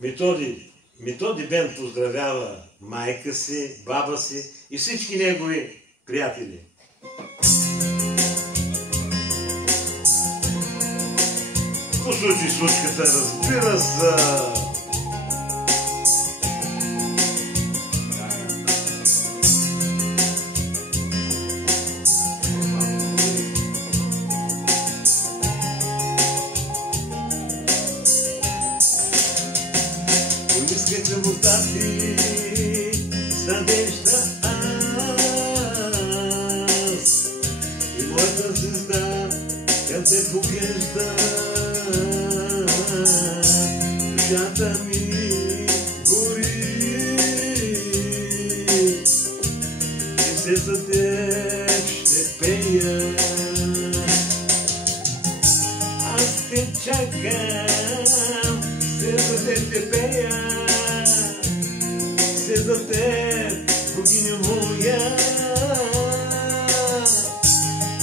Методи Бен поздравява майка си, баба си и всички негови приятели. Послушай случката, разбира се. Поисках любовта ти с надежда аз и моята звезда към те поглежда. Душата ми гори и все за теб ще пея. Аз те чакам, все за теб ще пея. Все за теб, богиня моя.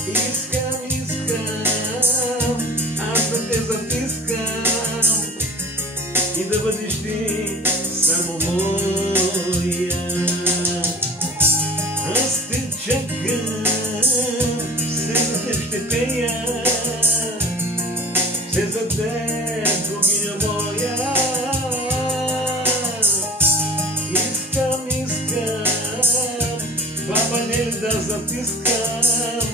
Искам, аз да те затискам и да бъдеш ти само моя. Аз те чакам, все за теб ще пея. Все за теб, богиня моя. Баба не да затискам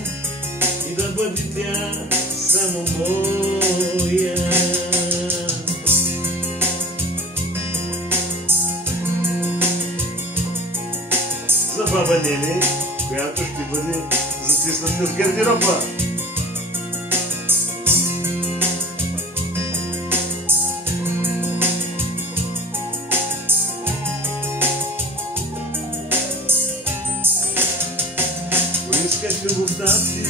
и да бъде тя само моя. За баба Нели, която ще бъде затисната с гардероба. Поисках любовта ти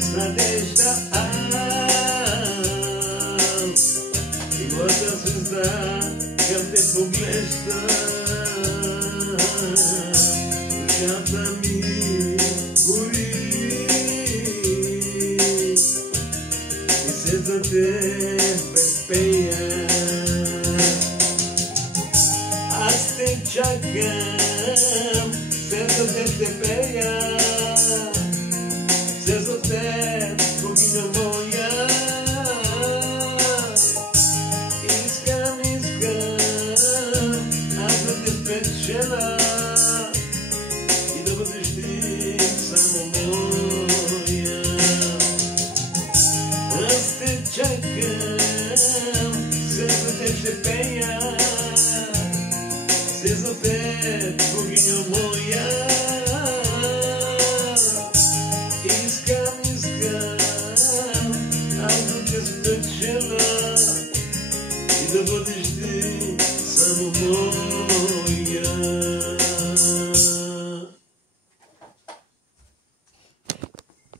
с надежда аз и моята звезда към те поглежда. Душата ми гори и се за тебе пея. Аз те чакам, все за теб ще пея. Все за теб, богиня моя. Искам, аз да те спечеля и да бъдеш ти само моя. Аз те чакам, все за теб ще пея. Все за теб, богиня моя. Искам, аз да те спечеля и да бъдеш ти само моя.